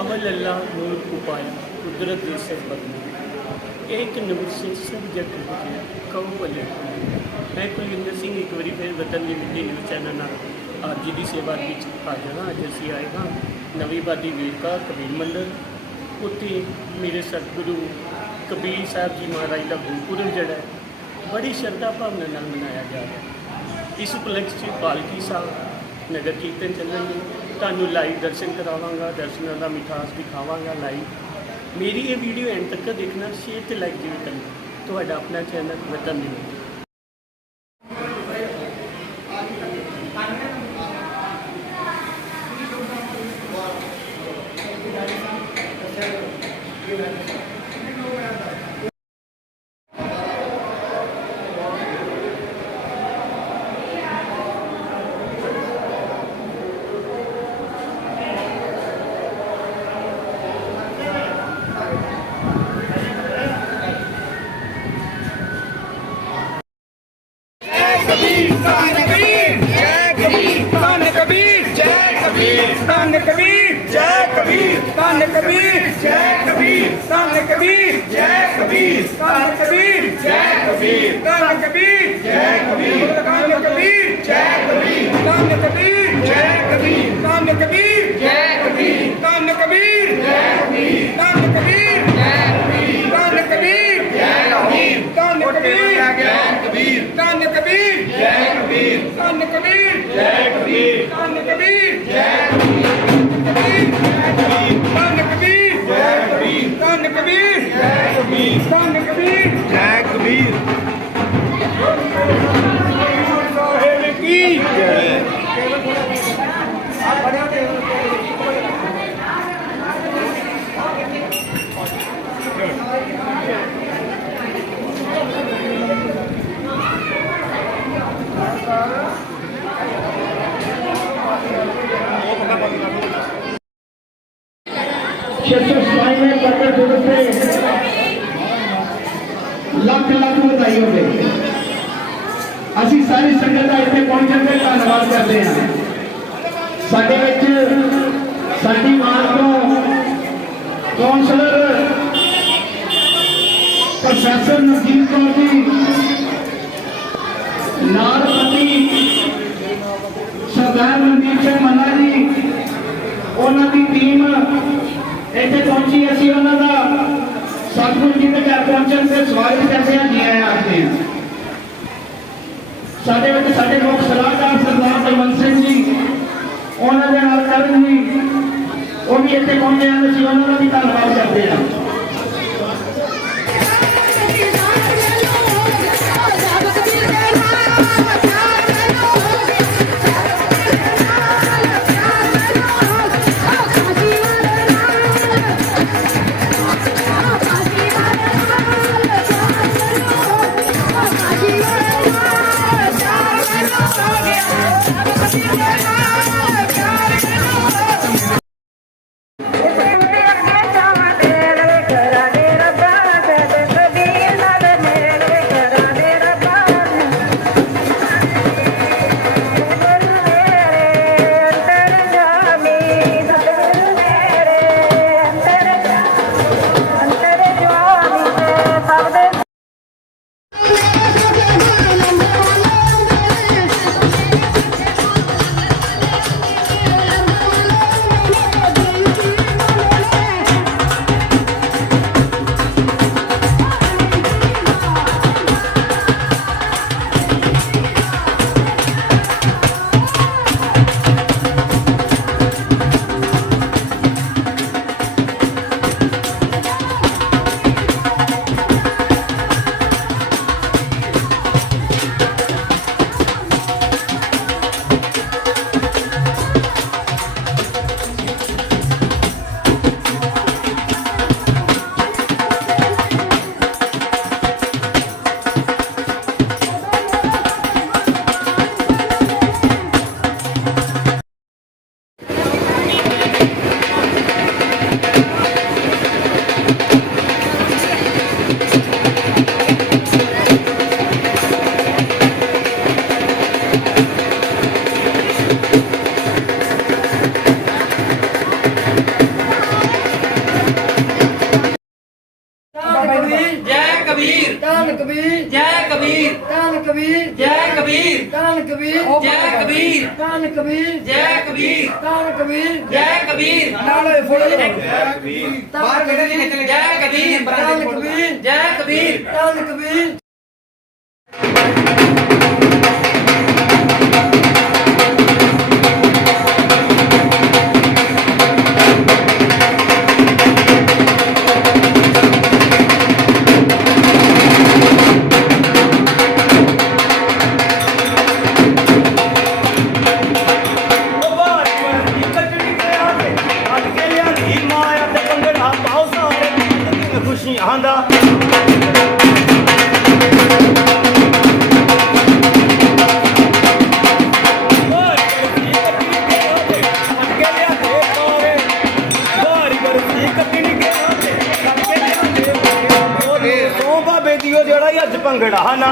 ਅਮਲ ਅੱਲਾ ਨੂਰ ਉਪਾਇਆ ਕੁਦਰਤ ਦੇ ਸੇ ਬਦਲੂ ਇੱਕ ਨਵੀਂ ਸਿੰਘ ਸਭ ਜਗ ਬੁਝਿਆ ਕਉ ਭਲੇ ਮੈਂ ਕੁਲਵਿੰਦਰ ਸਿੰਘ ਇੱਕ ਵਾਰੀ ਫਿਰ ਵਤਨ ਦੀ ਮਿੱਟੀ ਨਿਊਜ਼ ਚੈਨਲ ਨਾਲ ਆਪ ਜੀ ਦੀ ਸੇਵਾ ਵਿੱਚ ਹਾਜ਼ਰ ਹਾਂ। ਅੱਜ ਅਸੀਂ ਆਏ ਹਾਂ ਨਵੀਂ ਬਾਦੀ ਵੀਰਕਾ ਕਬੀਰ ਮੰਡਲ। ਉੱਥੇ ਮੇਰੇ ਸਤਿਗੁਰੂ ਕਬੀਰ ਸਾਹਿਬ ਜੀ ਮਹਾਰਾਜ ਦਾ ਗੁਰਪੁਰਬ ਜਿਹੜਾ ਹੈ, ਬੜੀ ਸ਼ਰਧਾ ਭਾਵਨਾ ਨਾਲ ਮਨਾਇਆ ਜਾ ਰਿਹਾ ਇਸ ਉਪਲਕਸ਼ 'ਚ ਪਾਲਕੀ ਸਾਹਿਬ, ਨਗਰ ਕੀਰਤਨ ਚੱਲਣਗੇ। ਤੁਹਾਨੂੰ ਲਾਈਵ ਦਰਸ਼ਨ ਕਰਾਵਾਂਗਾ, ਦਰਸ਼ਨਾਂ ਦਾ ਮਿਠਾਸ ਦਿਖਾਵਾਂਗਾ ਲਾਈਵ ਮੇਰੀ ਇਹ ਵੀਡੀਓ ਐਂਡ ਤੱਕ ਦੇਖਣਾ, ਸ਼ੇਅਰ ਤੇ ਲਾਈਕ ਜ਼ਰੂਰ ਕਰਨਾ। ਤੁਹਾਡਾ ਆਪਣਾ ਚੈਨਲ ਵਤਨ ਦੀ ਮਿੱਟੀ ਧੰਨ ਕਬੀਰ ਧੰਨ ਕਬੀਰ ਜੈ ਕਬੀਰ ਧੰਨ ਕਬੀਰ ਜੈ ਕਬੀਰ ਧੰਨ ਕਬੀਰ ਜੈ ਕਬੀਰ ਧੰਨ ਕਬੀਰ ਜੈ ਕਬੀਰ ਧੰਨ ਕਬੀਰ ਜੈ ਕਬੀਰ ਧੰਨ ਕਬੀਰ ਜੈ ਕਬੀਰ ਧੰਨ ਕਬੀਰ ਜੈ ਕਬੀਰ ਧੰਨ ਕਬੀਰ ਜੈ ਕਬੀਰ ਧੰਨ ਕਬੀਰ ਜੈ ਕਬੀਰ ਧੰਨ ਕਬੀਰ ਜੈ ਕਬੀਰ ਧੰਨ ਕਬੀਰ ਜੈ ਕਬੀਰ ਧੰਨ ਕਬੀਰ ਜੈ ਕਬੀਰ ਧੰਨ ਕਬੀਰ ਜੈ ਕਬੀਰ ਧੰਨ ਕਬੀਰ ਜੈ ਕਬੀਰ ਧੰਨ ਕਬੀਰ ਅਸੀਂ ਸਾਰੀ ਸੰਗਤ ਦਾ ਇੱਥੇ ਪਹੁੰਚਣ ਤੇ ਧੰਨਵਾਦ ਕਰਦੇ ਹਾਂ। ਸਾਡੇ ਵਿੱਚ ਸਾਡੀ ਮਾਨ ਤੋਂ ਕੌਂਸਲਰ, ਪ੍ਰੋਫੈਸਰ ਨਵਜੀਤ ਕੌਰ ਜੀ, ਨਾਲ ਪਤੀ ਸਰਦਾਰ ਮਨਦੀਪ ਸਿੰਘ ਮੰਨਾ ਜੀ, ਉਹਨਾਂ ਦੀ ਟੀਮ ਇੱਥੇ ਪਹੁੰਚੀ। ਅਸੀਂ ਉਹਨਾਂ ਦਾ ਸਤਿਗੁਰੂ ਜੀ ਦੇ ਘਰ ਪਹੁੰਚਣ ਤੇ ਸਵਾਗਤ ਕਰਦੇ ਹਾਂ, ਜੀ ਆਇਆਂ ਆਖਦੇ ਹਾਂ ਸਾਡੇ ਵਿੱਚ ਸਾਡੇ ਮੁੱਖ ਸਲਾਹਕਾਰ ਸਰਦਾਰ ਬਲਵੰਤ ਸਿੰਘ ਜੀ, ਉਹਨਾਂ ਦੇ ਨਾਲ ਕਰਨ ਜੀ ਉਹ ਵੀ ਇੱਥੇ ਪਹੁੰਚੇ ਹਨ, ਅਸੀਂ ਉਹਨਾਂ ਦਾ ਵੀ ਧੰਨਵਾਦ ਕਰਦੇ ਹਾਂ। ਕਬੀਰ। ਧੰਨ ਕਬੀਰ। ਜੈ ਕਬੀਰ। ਧੰਨ ਕਬੀਰ। ਜੈ ਕਬੀਰ। ਨਾਲੇ ਫੋੜੇ ਬਾਹਰ ਕਿਹੜੇ ਨੇ ਨਿਕਲੇ ਜੈ ਕਬੀਰ। ਧੰਨ ਕਬੀਰ। ਜੈ ਕਬੀਰ। ਧੰਨ ਕਬੀਰ। ਭੰਗੜਾ ਨਾ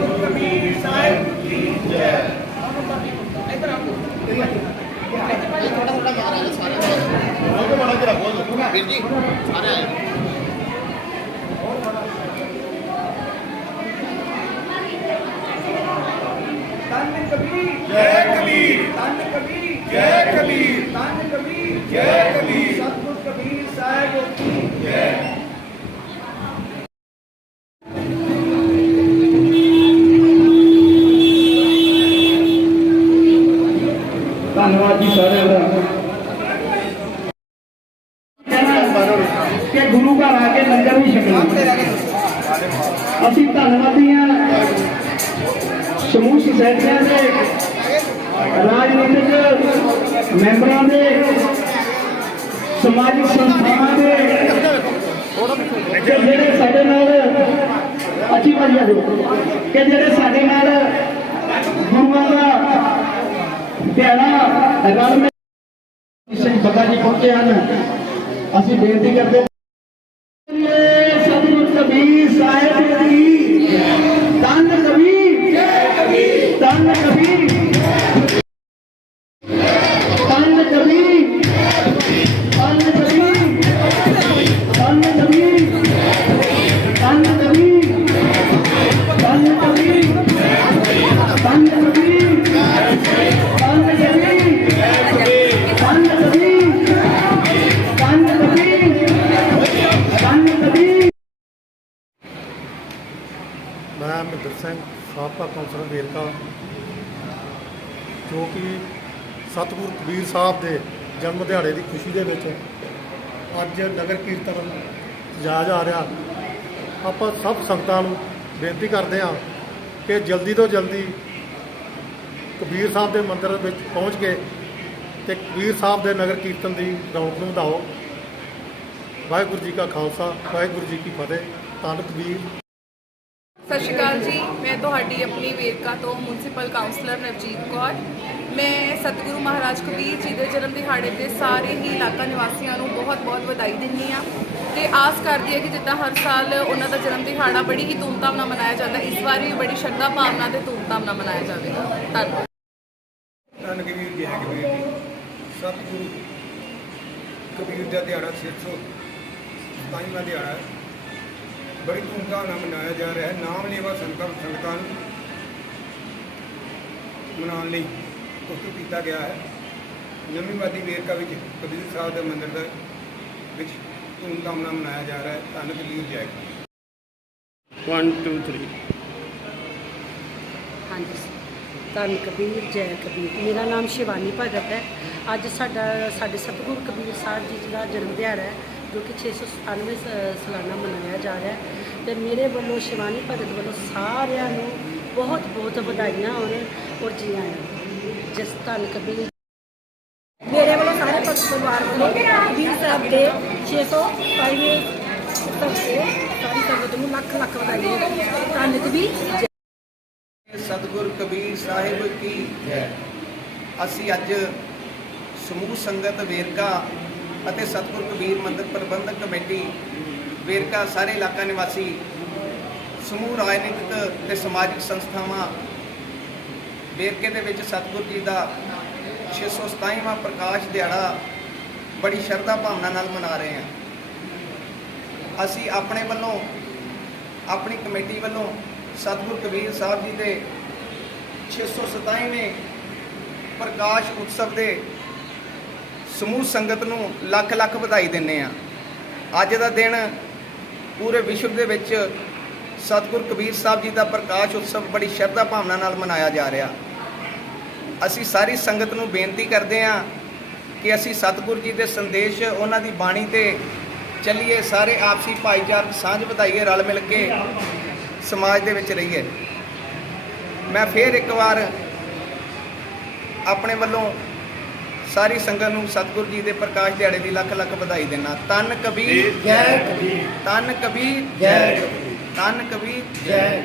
ਗੁਰੂ ਕਬੀਰ ਸਾਹਿਬ ਕੀ ਜੈ ਇਧਰ ਆਓ ਥੋੜਾ ਥੋੜਾ ਯਾਰ ਆ ਸਾਰੇ ਵੀਰ ਜੀ ਸਾਰੇ ਆਏ ਸਮੂਹ ਸੁਸਾਇਟੀਆਂ ਦੇ ਰਾਜਨੀਤਿਕ ਮੈਂਬਰਾਂ ਦੇ, ਸਮਾਜਿਕ ਸੰਸਥਾਵਾਂ ਦੇ ਜਿਹੜੇ ਸਾਡੇ ਨਾਲ ਅੱਛੀ ਵਧੀਆ ਦੇ, ਕਿ ਜਿਹੜੇ ਸਾਡੇ ਨਾਲ ਗੁਰੂਆਂ ਦਾ ਦਿਹਾੜਾ ਰਲ ਮਿਲ ਸਿੰਘ ਪਤਾ ਜੀ ਪਹੁੰਚੇ ਹਨ। ਅਸੀਂ ਬੇਨਤੀ ਕਰਦੇ ਹਾਂ। ਸਤਿਗੁਰ ਕਬੀਰ ਸਾਹਿਬ ਜੀ ਸਾਹਿਬ ਦੇ ਜਨਮ ਦਿਹਾੜੇ ਦੀ ਖੁਸ਼ੀ ਦੇ ਵਿੱਚ ਅੱਜ ਨਗਰ ਕੀਰਤਨ ਜਾ ਜਾ ਰਿਹਾ। ਆਪਾਂ ਸਭ ਸੰਗਤਾਂ ਨੂੰ ਬੇਨਤੀ ਕਰਦੇ ਹਾਂ ਕਿ ਜਲਦੀ ਤੋਂ ਜਲਦੀ ਕਬੀਰ ਸਾਹਿਬ ਦੇ ਮੰਦਿਰ ਵਿੱਚ ਪਹੁੰਚ ਕੇ ਤੇ ਕਬੀਰ ਸਾਹਿਬ ਦੇ ਨਗਰ ਕੀਰਤਨ ਦੀ ਰੌਣਕ ਨੂੰ ਵਧਾਓ। ਵਾਹਿਗੁਰੂ ਜੀ ਕਾ ਖਾਲਸਾ, ਵਾਹਿਗੁਰੂ ਜੀ ਕੀ ਫਤਿਹ। ਧੰਨ ਕਬੀਰ। ਸਤਿ ਸ਼੍ਰੀ ਅਕਾਲ ਜੀ। ਮੈਂ ਤੁਹਾਡੀ ਆਪਣੀ ਵੇਰਕਾ ਤੋਂ ਮਿਊਨਿਸਪਲ ਕਾਉਂਸਲਰ ਨਵਜੀਤ ਕੌਰ। ਮੈਂ ਸਤਿਗੁਰੂ ਮਹਾਰਾਜ ਕਬੀਰ ਜੀ ਦੇ ਜਨਮ ਦਿਹਾੜੇ ਤੇ ਸਾਰੇ ਹੀ ਇਲਾਕਾ ਨਿਵਾਸੀਆਂ ਨੂੰ ਬਹੁਤ-ਬਹੁਤ ਵਧਾਈ ਦਿੰਦੀ ਆ ਤੇ ਆਸ ਕਰਦੀ ਹੈ ਕਿ ਜਿੱਦਾਂ ਹਰ ਸਾਲ ਉਹਨਾਂ ਦਾ ਜਨਮ ਦਿਹਾੜਾ ਬੜੀ ਹੀ ਧੂਮਧਾਮ ਨਾਲ ਮਨਾਇਆ ਜਾਂਦਾ, ਇਸ ਵਾਰ ਵੀ ਬੜੀ ਸ਼ਰਧਾ ਭਾਵਨਾ ਤੇ ਧੂਮਧਾਮ ਨਾਲ ਮਨਾਇਆ ਜਾਵੇਗਾ। ਧੰਨਵਾਦ। ਧੰਨ ਕਬੀਰ ਜੈ ਕਬੀਰ ਜੀ। ਸਤਿਗੁਰੂ ਕਬੀਰ ਦਾ ਦਿਹਾੜਾ 627ਵਾਂ ਦਿਹਾੜਾ ਬੜੀ ਧੂਮਧਾਮ ਨਾਲ ਮਨਾਇਆ ਜਾ ਰਿਹਾ ਹੈ। ਨਾਮ ਲੇਵਾ ਸੰਗਤਾਂ ਸੰਗਤਾਂ ਨੂੰ ਮਨਾਉਣ ਲਈ ਉਸਤਤ ਕੀਤਾ ਗਿਆ ਹੈ। ਨਵੀਂ ਵਾਦੀ ਵੇਰਕਾ ਵਿੱਚ ਕਬੀਰ ਸਾਹਿਬ ਦੇ ਮੰਦਿਰ ਦਾ ਵਿੱਚ ਧੂਮਧਾਮ ਨਾਲ ਮਨਾਇਆ ਜਾ ਰਿਹਾ ਹੈ। ਧੰਨ ਕਬੀਰ ਜੈ ਕਬੀਰ 1 2 3 ਹਾਂਜੀ ਧੰਨ ਕਬੀਰ ਜੈ ਕਬੀਰ। ਮੇਰਾ ਨਾਮ ਸ਼ਿਵਾਨੀ ਭਗਤ ਹੈ। ਅੱਜ ਸਾਡਾ ਸਾਡੇ ਸਤਿਗੁਰੂ ਕਬੀਰ ਸਾਹਿਬ ਜੀ ਦਾ ਜਨਮ ਦਿਹਾੜਾ ਹੈ ਜੋ ਕਿ 697 ਸ- ਸਾਲਾਨਾ ਮਨਾਇਆ ਜਾ ਰਿਹਾ ਹੈ। ਤੇ ਮੇਰੇ ਵੱਲੋਂ ਸ਼ਿਵਾਨੀ ਭਗਤ ਵੱਲੋਂ ਸਾਰਿਆਂ ਨੂੰ ਬਹੁਤ ਬਹੁਤ ਵਧਾਈਆਂ ਹੋਣ ਔਰ ਜੀ ਆਇਆਂ ਜਿਸ ਧੰਨ ਕਬੀਰ ਮੇਰੇ ਵੱਲੋਂ ਸਾਰੇ ਭਗਤ ਪਰਿਵਾਰ ਵੱਲੋਂ ਕਬੀਰ ਸਾਹਿਬ ਦੇ 605ਵੇਂ ਸਭੇ ਸਾਰੀ ਸੰਗਤ ਨੂੰ ਲੱਖ ਲੱਖ ਵਧਾਈਆਂ ਧੰਨ ਕਬੀਰ ਜੈ। ਸਤਿਗੁਰ ਕਬੀਰ ਸਾਹਿਬ ਕੀ ਜੈ ਅਸੀਂ ਅੱਜ ਸਮੂਹ ਸੰਗਤ ਵੇਰਕਾ ਅਤੇ ਸਤਿਗੁਰ ਕਬੀਰ ਮੰਦਿਰ ਪ੍ਰਬੰਧਕ ਕਮੇਟੀ ਵੇਰਕਾ ਸਾਰੇ ਇਲਾਕਾ ਨਿਵਾਸੀ ਸਮੂਹ ਰਾਜਨੀਤਿਕ ਤੇ ਸਮਾਜਿਕ ਸੰਸਥਾਵਾਂ ਵੇਰਕੇ ਦੇ ਵਿੱਚ ਸਤਿਗੁਰ ਜੀ ਦਾ 627ਵਾਂ ਪ੍ਰਕਾਸ਼ ਦਿਹਾੜਾ ਬੜੀ ਸ਼ਰਧਾ ਭਾਵਨਾ ਨਾਲ ਮਨਾ ਰਹੇ ਹਾਂ। ਅਸੀਂ ਆਪਣੇ ਵੱਲੋਂ, ਆਪਣੀ ਕਮੇਟੀ ਵੱਲੋਂ ਸਤਿਗੁਰ ਕਬੀਰ ਸਾਹਿਬ ਜੀ ਦੇ 627ਵੇਂ ਪ੍ਰਕਾਸ਼ ਉਤਸਵ ਦੇ ਸਮੂਹ ਸੰਗਤ ਨੂੰ ਲੱਖ ਲੱਖ ਵਧਾਈ ਦਿੰਨੇ ਆ ਅੱਜ ਦਾ ਦਿਨ ਪੂਰੇ ਵਿਸ਼ਵ ਦੇ ਵਿੱਚ ਸਤਿਗੁਰ ਕਬੀਰ ਸਾਹਿਬ ਜੀ ਦਾ ਪ੍ਰਕਾਸ਼ ਉਤਸਵ ਬੜੀ ਸ਼ਰਧਾ ਭਾਵਨਾ ਨਾਲ ਮਨਾਇਆ ਜਾ ਰਿਹਾ। ਅਸੀਂ ਸਾਰੀ ਸੰਗਤ ਨੂੰ ਬੇਨਤੀ ਕਰਦੇ ਹਾਂ ਕਿ ਅਸੀਂ ਸਤਿਗੁਰ ਜੀ ਦੇ ਸੰਦੇਸ਼ ਉਹਨਾਂ ਦੀ ਬਾਣੀ ਤੇ ਚੱਲੀਏ ਸਾਰੇ ਆਪਸੀ ਭਾਈਚਾਰਕ ਸਾਂਝ ਵਧਾਈਏ ਰਲ ਮਿਲ ਕੇ ਸਮਾਜ ਦੇ ਵਿੱਚ ਰਹੀਏ। ਮੈਂ ਫੇਰ ਇੱਕ ਵਾਰ ਆਪਣੇ ਵੱਲੋਂ ਸਾਰੀ ਸੰਗਤ ਨੂੰ ਸਤਿਗੁਰ ਜੀ ਦੇ ਪ੍ਰਕਾਸ਼ ਦਿਹਾੜੇ ਦੀ ਲੱਖ ਲੱਖ ਵਧਾਈ ਦੇਣਾ ਤਨ ਕਬੀਰ ਜੈ ਕਬੀਰ। ਤਨ ਕਬੀਰ ਜੈ ਕਬੀਰ ਤਨ ਕਬੀਰ ਜੈ